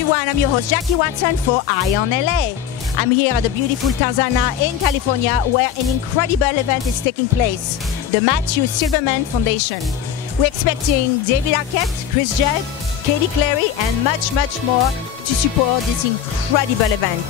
everyone, I'm your host Jackie Watson for Eye on LA. I'm here at the beautiful Tarzana in California where an incredible event is taking place, the Matthew Silverman Foundation. We're expecting David Arquette, Chris Jebb, Katie Clary and much more to support this incredible event.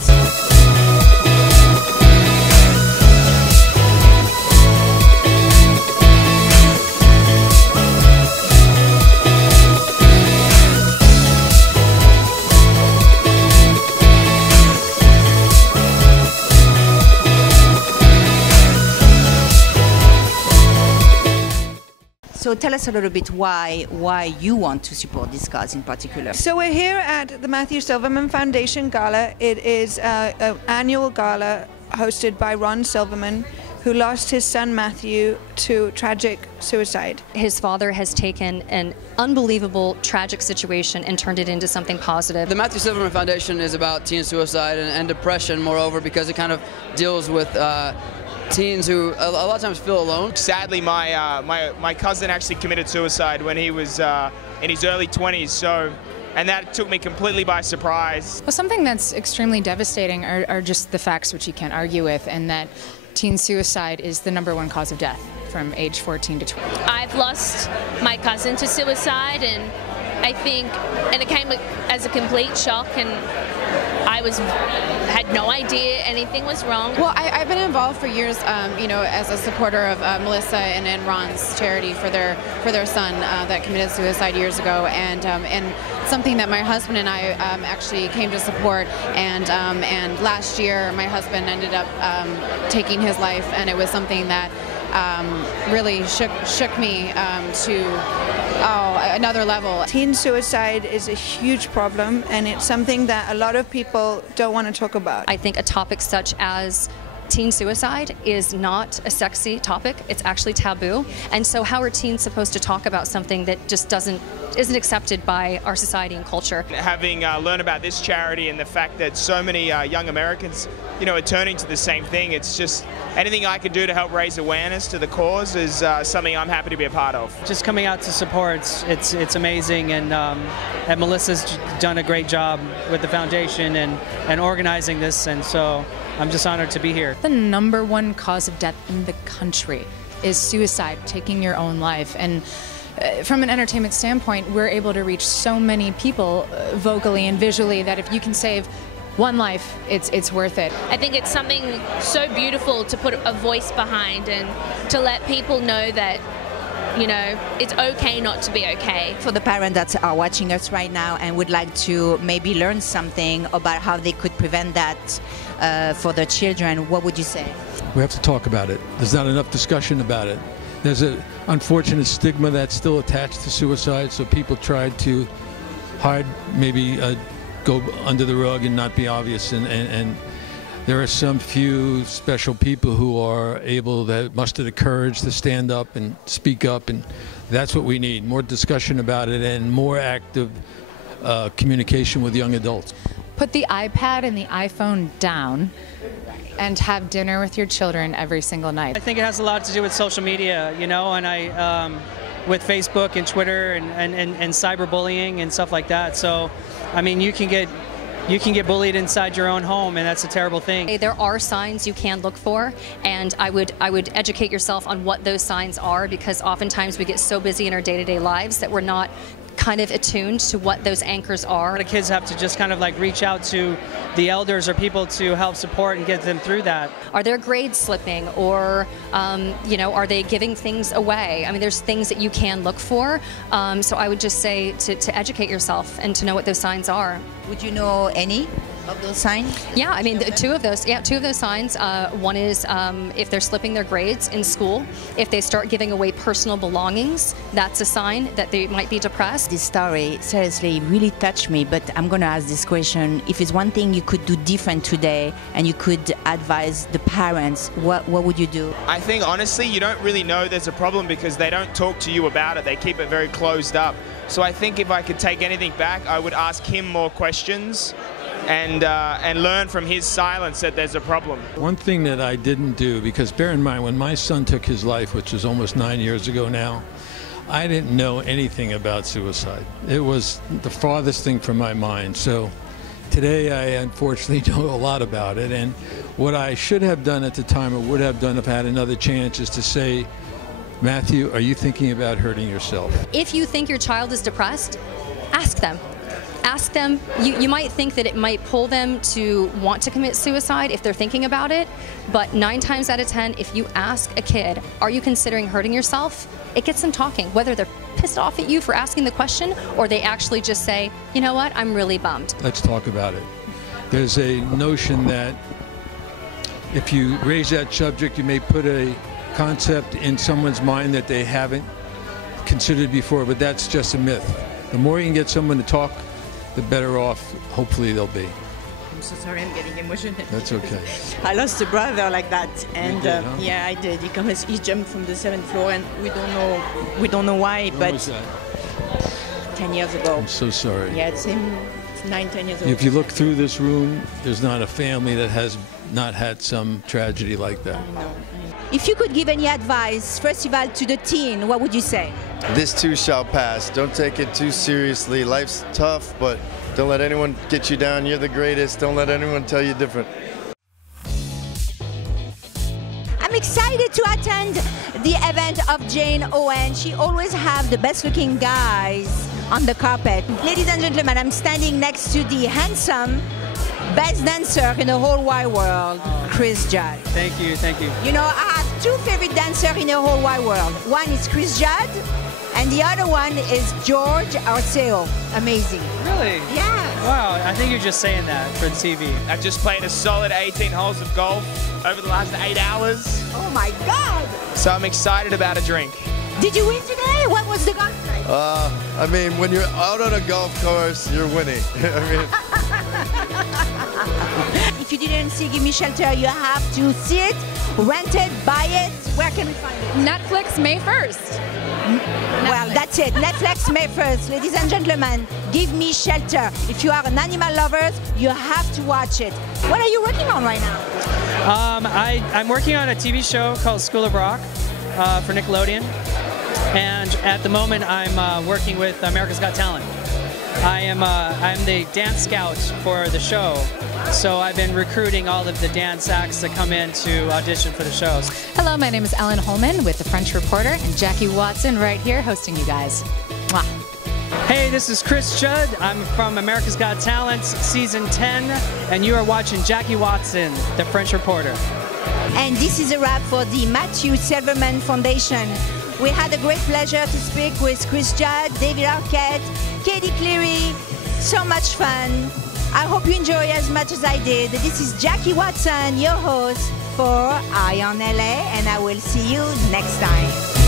So tell us a little bit why you want to support this cause in particular. So we're here at the Matthew Silverman Foundation Gala. It is an annual gala hosted by Ron Silverman, who lost his son Matthew to tragic suicide. His father has taken an unbelievable, tragic situation and turned it into something positive. The Matthew Silverman Foundation is about teen suicide and depression, moreover, because it kind of deals with teens who a lot of times feel alone. Sadly, my cousin actually committed suicide when he was in his early 20s, and that took me completely by surprise. Well, something that's extremely devastating are just the facts which you can't argue with, and that teen suicide is the #1 cause of death from age 14 to 20. I've lost my cousin to suicide, and I think, and it came as a complete shock, and I had no idea anything was wrong. Well, I've been involved for years, you know, as a supporter of Melissa and Ron's charity for their son that committed suicide years ago, and something that my husband and I actually came to support. And last year, my husband ended up taking his life, and it was something that really shook me to another level. Teen suicide is a huge problem, and it's something that a lot of people don't want to talk about. I think a topic such as teen suicide is not a sexy topic. It's actually taboo. And so how are teens supposed to talk about something that just isn't accepted by our society and culture? Having learned about this charity and the fact that so many young Americans, you know, are turning to the same thing, it's just anything I could do to help raise awareness to the cause is something I'm happy to be a part of. Just coming out to support, it's amazing, and Melissa's done a great job with the foundation and organizing this, and so I'm just honored to be here. The #1 cause of death in the country is suicide, taking your own life. And from an entertainment standpoint, we're able to reach so many people vocally and visually that if you can save one life, it's worth it. I think it's something so beautiful to put a voice behind and to let people know that, you know, it's okay not to be okay. For the parents that are watching us right now and would like to maybe learn something about how they could prevent that for their children, what would you say? We have to talk about it. There's not enough discussion about it. There's an unfortunate stigma that's still attached to suicide, so people try to hide, maybe go under the rug and not be obvious, and there are some few special people who are able to muster the courage to stand up and speak up, and that's what we need, more discussion about it and more active communication with young adults. Put the iPad and the iPhone down and have dinner with your children every single night. I think it has a lot to do with social media, you know, and with Facebook and Twitter and cyberbullying and stuff like that. So, I mean, you can get bullied inside your own home, and that's a terrible thing. There are signs you can look for, and I would educate yourself on what those signs are, because oftentimes we get so busy in our day-to-day lives that we're not kind of attuned to what those anchors are. The kids have to just kind of like reach out to the elders or people to help support and get them through that. Are their grades slipping, or you know, are they giving things away? I mean, there's things that you can look for. So I would just say to educate yourself and to know what those signs are. Would you know any of those signs? Yeah, I mean, two of those signs. One is if they're slipping their grades in school. If they start giving away personal belongings, that's a sign that they might be depressed. This story seriously really touched me, but I'm going to ask this question. If it's one thing you could do different today and you could advise the parents, what would you do? I think, honestly, you don't really know there's a problem because they don't talk to you about it. They keep it very closed up. So I think if I could take anything back, I would ask him more questions and learn from his silence that there's a problem. One thing that I didn't do, because bear in mind, when my son took his life, which was almost 9 years ago now, I didn't know anything about suicide. It was the farthest thing from my mind. So today I unfortunately know a lot about it. And what I should have done at the time, or would have done if I had another chance, is to say, Matthew, are you thinking about hurting yourself? If you think your child is depressed, ask them. Ask them. You might think that it might pull them to want to commit suicide if they're thinking about it, but 9 times out of 10, if you ask a kid, are you considering hurting yourself? It gets them talking, whether they're pissed off at you for asking the question or they actually just say, you know what, I'm really bummed. Let's talk about it. There's a notion that if you raise that subject, you may put a concept in someone's mind that they haven't considered before, but that's just a myth. The more you can get someone to talk, the better off hopefully they'll be. I'm so sorry, I'm getting emotional. That's okay. I lost a brother like that, and You did, huh? yeah, I did. He jumped from the 7th floor, and we don't know why. When but was that? 10 years ago. I'm so sorry. Yeah, it's him. It's 10 years ago. If you look through this room, there's not a family that has not had some tragedy like that. I know. If you could give any advice, first of all, to the teen, what would you say? This too shall pass. Don't take it too seriously. Life's tough, but don't let anyone get you down. You're the greatest. Don't let anyone tell you different. I'm excited to attend the event of Jane Owen. She always have the best looking guys on the carpet. Ladies and gentlemen, I'm standing next to the handsome best dancer in the whole wide world, Chris Judd. Thank you, thank you. You know, I have 2 favorite dancers in the whole wide world. One is Chris Judd, and the other one is George Arceo. Amazing. Really? Yeah. Wow, I think you're just saying that for the TV. I've just played a solid 18 holes of golf over the last 8 hours. Oh my God. So I'm excited about a drink. Did you win today? What was the golf night? I mean, when you're out on a golf course, you're winning. I mean, If you didn't see Give Me Shelter, you have to see it, rent it, buy it. Where can we find it? Netflix May 1st. Well, that's it. Netflix May 1st. Ladies and gentlemen, Give Me Shelter. If you are an animal lover, you have to watch it. What are you working on right now? I'm working on a TV show called School of Rock for Nickelodeon. And at the moment, I'm working with America's Got Talent. I'm the dance scout for the show, so I've been recruiting all of the dance acts that come in to audition for the shows. Hello, my name is Ellen Holman with The French Reporter, and Jackie Watson right here hosting you guys. Mwah. Hey, this is Chris Judd. I'm from America's Got Talent, Season 10, and you are watching Jackie Watson, The French Reporter. And this is a wrap for the Matthew Silverman Foundation. We had a great pleasure to speak with Chris Judd, David Arquette, Katie Cleary. So much fun. I hope you enjoy as much as I did. This is Jackie Watson, your host for Eye on LA, and I will see you next time.